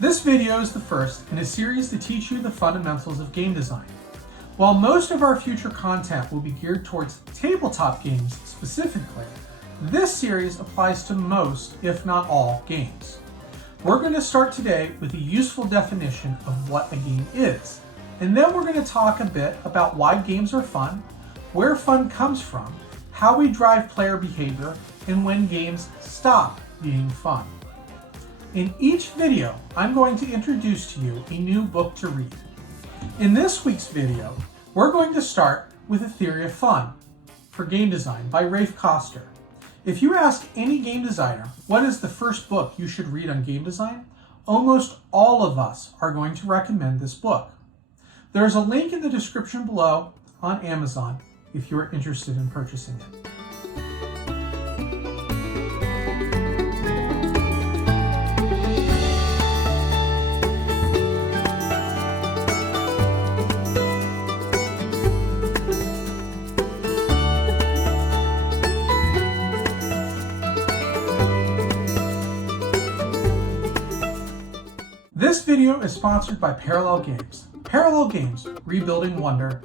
This video is the first in a series to teach you the fundamentals of game design. While most of our future content will be geared towards tabletop games specifically, this series applies to most, if not all, games. We're going to start today with a useful definition of what a game is, and then we're going to talk a bit about why games are fun, where fun comes from, how we drive player behavior, and when games stop being fun. In each video, I'm going to introduce to you a new book to read. In this week's video, we're going to start with A Theory of Fun for Game Design by Rafe Koster. If you ask any game designer what is the first book you should read on game design, almost all of us are going to recommend this book. There's a link in the description below on Amazon if you are interested in purchasing it. This video is sponsored by Parallel Games. Parallel Games, rebuilding wonder.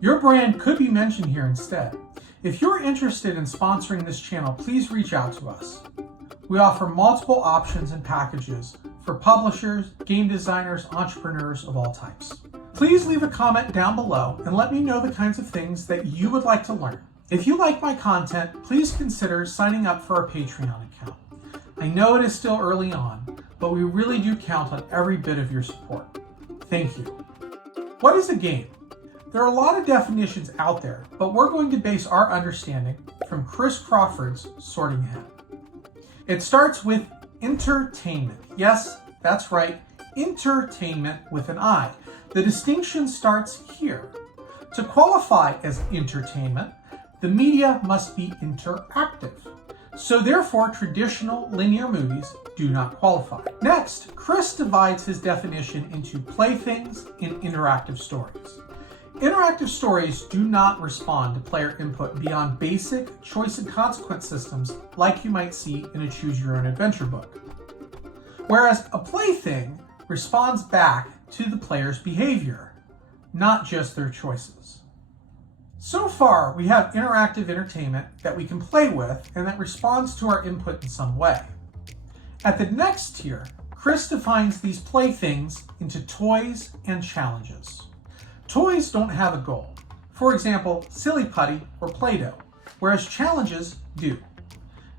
Your brand could be mentioned here instead. If you're interested in sponsoring this channel, please reach out to us. We offer multiple options and packages for publishers, game designers, entrepreneurs of all types. Please leave a comment down below and let me know the kinds of things that you would like to learn. If you like my content, please consider signing up for our Patreon account. I know it is still early on, but we really do count on every bit of your support. Thank you. What is a game? There are a lot of definitions out there, but we're going to base our understanding from Chris Crawford's Sorting Hat. It starts with entertainment. Yes, that's right, entertainment with an I. The distinction starts here. To qualify as entertainment, the media must be interactive. So therefore, traditional linear movies do not qualify. Next, Chris divides his definition into playthings and interactive stories. Interactive stories do not respond to player input beyond basic choice and consequence systems like you might see in a choose-your-own-adventure book. Whereas a plaything responds back to the player's behavior, not just their choices. So far, we have interactive entertainment that we can play with and that responds to our input in some way. At the next tier, Chris defines these playthings into toys and challenges. Toys don't have a goal. For example, Silly Putty or Play-Doh, whereas challenges do.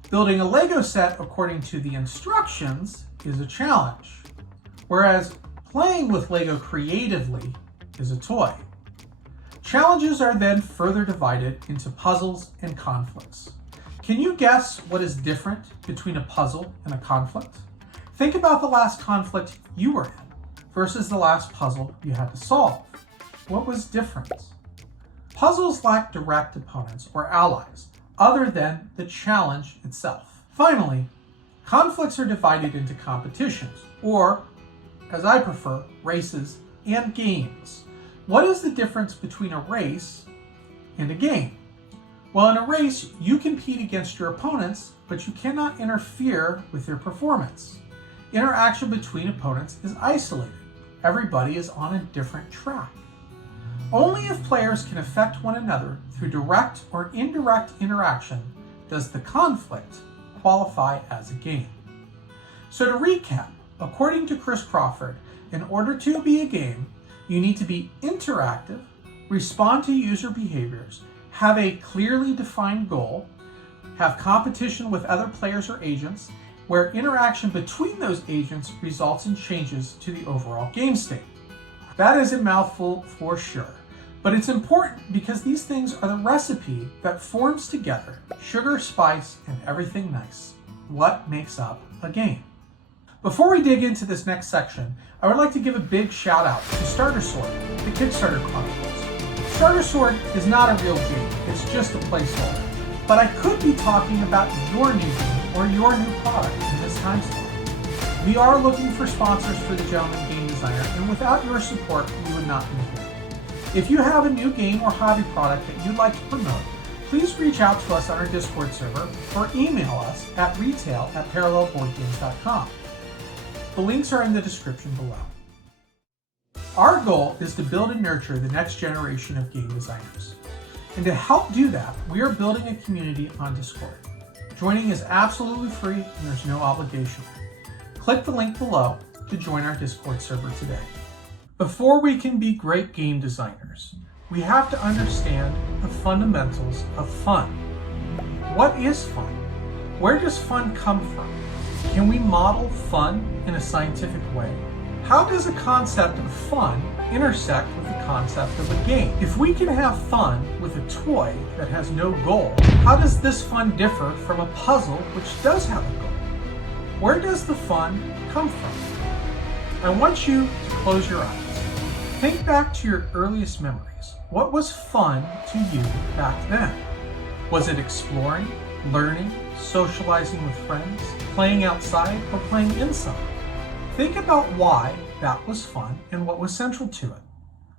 Building a Lego set according to the instructions is a challenge, whereas playing with Lego creatively is a toy. Challenges are then further divided into puzzles and conflicts. Can you guess what is different between a puzzle and a conflict? Think about the last conflict you were in versus the last puzzle you had to solve. What was different? Puzzles lack direct opponents or allies other than the challenge itself. Finally, conflicts are divided into competitions, or, as I prefer, races and games. What is the difference between a race and a game? Well, in a race, you compete against your opponents, but you cannot interfere with their performance. Interaction between opponents is isolated. Everybody is on a different track. Only if players can affect one another through direct or indirect interaction does the conflict qualify as a game. So to recap, according to Chris Crawford, in order to be a game, you need to be interactive, respond to user behaviors, have a clearly defined goal, have competition with other players or agents, where interaction between those agents results in changes to the overall game state. That is a mouthful for sure, but it's important because these things are the recipe that forms together sugar, spice, and everything nice. What makes up a game? Before we dig into this next section, I would like to give a big shout out to StarterSword, the Kickstarter Chronicles. StarterSword is not a real game, it's just a placeholder. But I could be talking about your new game or your new product in this time slot. We are looking for sponsors for the Gentleman Game Designer, and without your support, we would not be here. If you have a new game or hobby product that you'd like to promote, please reach out to us on our Discord server or email us at retail@parallelboardgames.com. The links are in the description below. Our goal is to build and nurture the next generation of game designers. And to help do that, we are building a community on Discord. Joining is absolutely free and there's no obligation. Click the link below to join our Discord server today. Before we can be great game designers, we have to understand the fundamentals of fun. What is fun? Where does fun come from? Can we model fun in a scientific way? How does a concept of fun intersect with the concept of a game? If we can have fun with a toy that has no goal, how does this fun differ from a puzzle which does have a goal? Where does the fun come from? I want you to close your eyes. Think back to your earliest memories. What was fun to you back then? Was it exploring, learning, socializing with friends, playing outside, or playing inside? Think about why that was fun and what was central to it.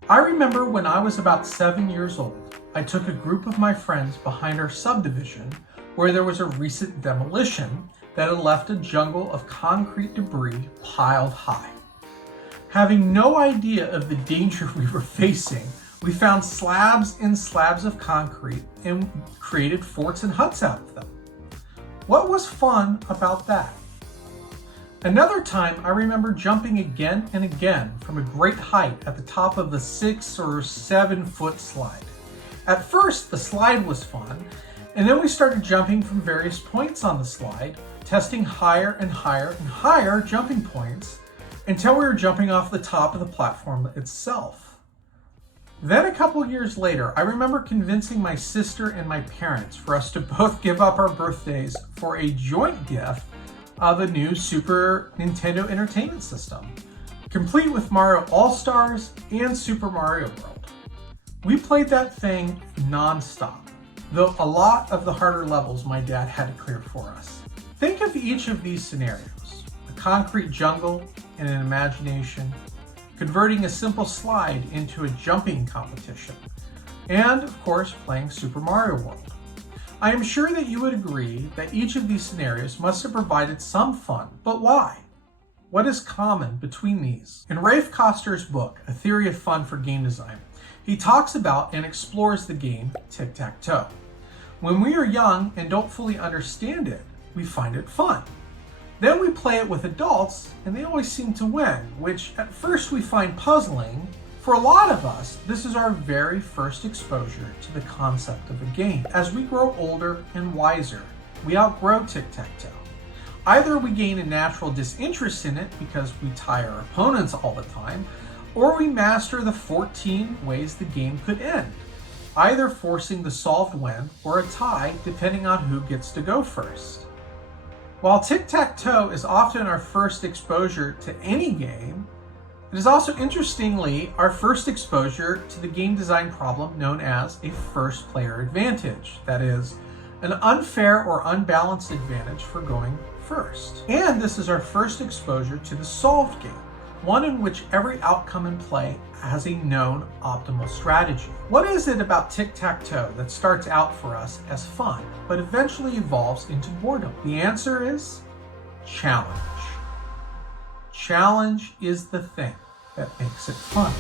I remember when I was about 7 years old, I took a group of my friends behind our subdivision where there was a recent demolition that had left a jungle of concrete debris piled high. Having no idea of the danger we were facing, we found slabs and slabs of concrete and created forts and huts out of them. What was fun about that? Another time, I remember jumping again and again from a great height at the top of the 6 or 7 foot slide. At first, the slide was fun, and then we started jumping from various points on the slide, testing higher and higher and higher jumping points until we were jumping off the top of the platform itself. Then a couple years later, I remember convincing my sister and my parents for us to both give up our birthdays for a joint gift of a new Super Nintendo Entertainment System, complete with Mario All-Stars and Super Mario World. We played that thing non-stop, though a lot of the harder levels my dad had to clear for us. Think of each of these scenarios: a concrete jungle and an imagination, converting a simple slide into a jumping competition, and of course playing Super Mario World. I am sure that you would agree that each of these scenarios must have provided some fun, but why? What is common between these? In Rafe Koster's book, A Theory of Fun for Game Design, he talks about and explores the game tic-tac-toe. When we are young and don't fully understand it, we find it fun. Then we play it with adults and they always seem to win, which at first we find puzzling. For a lot of us, this is our very first exposure to the concept of a game. As we grow older and wiser, we outgrow tic-tac-toe. Either we gain a natural disinterest in it because we tie our opponents all the time, or we master the 14 ways the game could end, either forcing the solved win or a tie depending on who gets to go first. While tic-tac-toe is often our first exposure to any game, it is also, interestingly, our first exposure to the game design problem known as a first player advantage. That is, an unfair or unbalanced advantage for going first. And this is our first exposure to the solved game, one in which every outcome in play has a known optimal strategy. What is it about tic-tac-toe that starts out for us as fun, but eventually evolves into boredom? The answer is challenge. Challenge is the thing that makes it fun.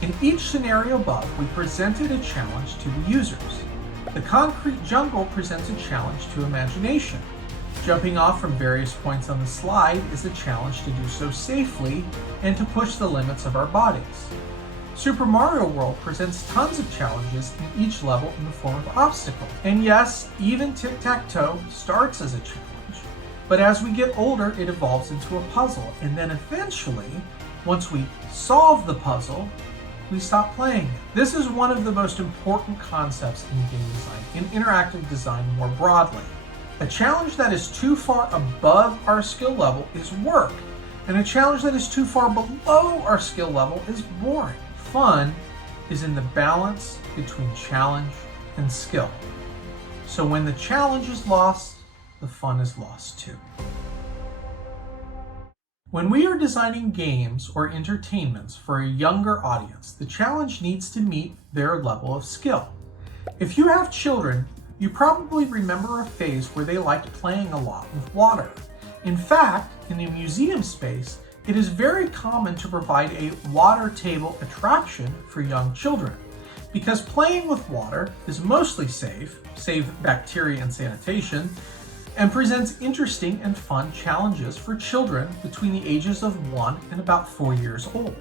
In each scenario above, we presented a challenge to the users. The concrete jungle presents a challenge to imagination. Jumping off from various points on the slide is a challenge to do so safely and to push the limits of our bodies. Super Mario World presents tons of challenges in each level in the form of obstacles. And yes, even tic-tac-toe starts as a challenge. But as we get older, it evolves into a puzzle. And then eventually, once we solve the puzzle, we stop playing it. This is one of the most important concepts in game design, in interactive design more broadly. A challenge that is too far above our skill level is work, and a challenge that is too far below our skill level is boring. Fun is in the balance between challenge and skill. So when the challenge is lost, the fun is lost too. When we are designing games or entertainments for a younger audience, the challenge needs to meet their level of skill. If you have children, you probably remember a phase where they liked playing a lot with water. In fact, in the museum space, it is very common to provide a water table attraction for young children, because playing with water is mostly safe, save bacteria and sanitation, and presents interesting and fun challenges for children between the ages of 1 and about 4 years old.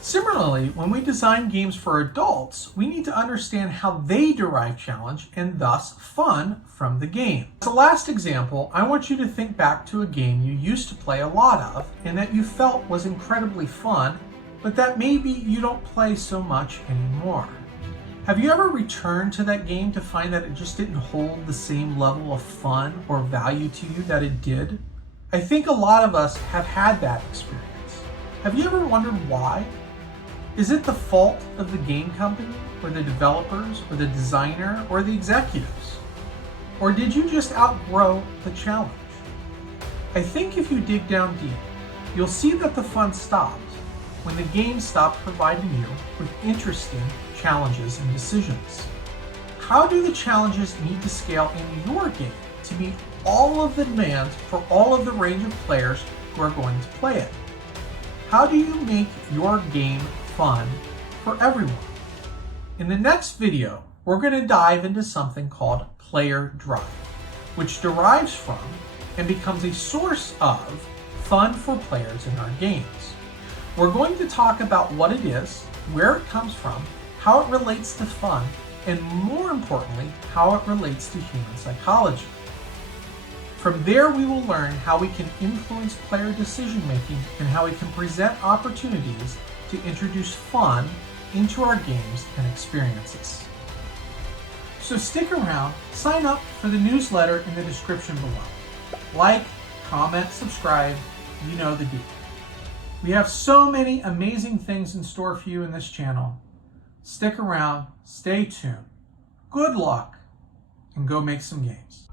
Similarly, when we design games for adults, we need to understand how they derive challenge and thus fun from the game. As a last example, I want you to think back to a game you used to play a lot of and that you felt was incredibly fun, but that maybe you don't play so much anymore. Have you ever returned to that game to find that it just didn't hold the same level of fun or value to you that it did? I think a lot of us have had that experience. Have you ever wondered why? Is it the fault of the game company, or the developers, or the designer, or the executives? Or did you just outgrow the challenge? I think if you dig down deep, you'll see that the fun stopped when the game stopped providing you with interesting challenges and decisions. How do the challenges need to scale in your game to meet all of the demands for all of the range of players who are going to play it? How do you make your game fun for everyone? In the next video, we're going to dive into something called player drive, which derives from and becomes a source of fun for players in our games. We're going to talk about what it is, where it comes from, how it relates to fun, and more importantly, how it relates to human psychology. From there, we will learn how we can influence player decision-making and how we can present opportunities to introduce fun into our games and experiences. So stick around, sign up for the newsletter in the description below. Like, comment, subscribe, you know the deal. We have so many amazing things in store for you in this channel. Stick around, stay tuned. Good luck, and go make some games.